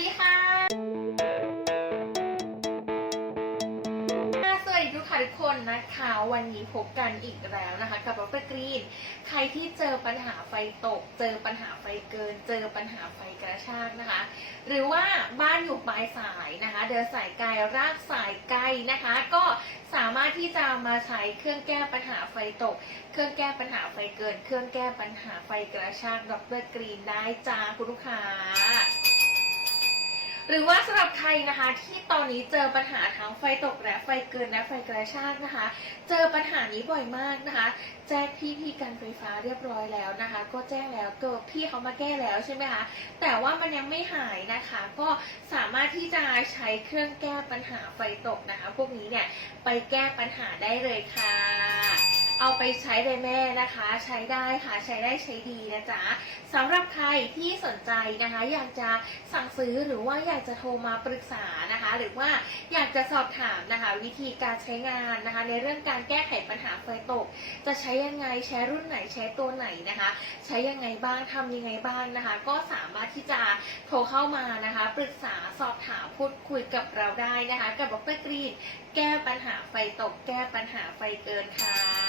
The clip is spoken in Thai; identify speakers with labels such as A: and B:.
A: ดีค่ะ สวัสดีทุกค่ะทุกคนนะคะ วันนี้พบกันอีกแล้วนะคะ กับรถกรีน ใครที่เจอปัญหาไฟตก เจอปัญหาไฟเกิน เจอปัญหาไฟกระชากนะคะ หรือว่าบ้านอยู่ปลายสายนะคะ เดินสายไกลรากสายไกลนะคะ ก็สามารถที่จะมาใช้เครื่องแก้ปัญหาไฟตก เครื่องแก้ปัญหาไฟเกิน เครื่องแก้ปัญหาไฟกระชากดรกรีนได้จ้าคุณลูกค้า รือว่าสำหรับใครนะคะที่ตอนนี้เจอปัญหาทั้งไฟตกและไฟเกินและไฟกระชากนะคะ เจอปัญหานี้บ่อยมากนะคะ แจ้งพี่พี่การไฟฟ้าเรียบร้อยแล้วนะคะ ก็แจ้งแล้วก็พี่เขามาแก้แล้วใช่ไหมคะแต่ว่ามันยังไม่หายนะคะ ก็สามารถที่จะใช้เครื่องแก้ปัญหาไฟตกนะคะ พวกนี้เนี่ยไปแก้ปัญหาได้เลยค่ะ เอาไปใช้เลยแม่นะคะ ใช้ได้ค่ะใช้ได้ใช้ดีนะจ๊ะสำหรับใครที่สนใจนะคะ อยากจะสั่งซื้อหรือว่าอยากจะโทรมาปรึกษานะคะ หรือว่าอยากจะสอบถามนะคะ วิธีการใช้งานนะคะ ในเรื่องการแก้ไขปัญหาไฟตก จะใช้ยังไงใช้รุ่นไหนใช้ตัวไหนนะคะ ใช้ยังไงบ้างทำยังไงบ้างนะคะ ก็สามารถที่จะโทรเข้ามานะคะ ปรึกษาสอบถามพูดคุยกับเราได้นะคะ กับดรกรีนแก้ปัญหาไฟตก แก้ปัญหาไฟเกินค่ะ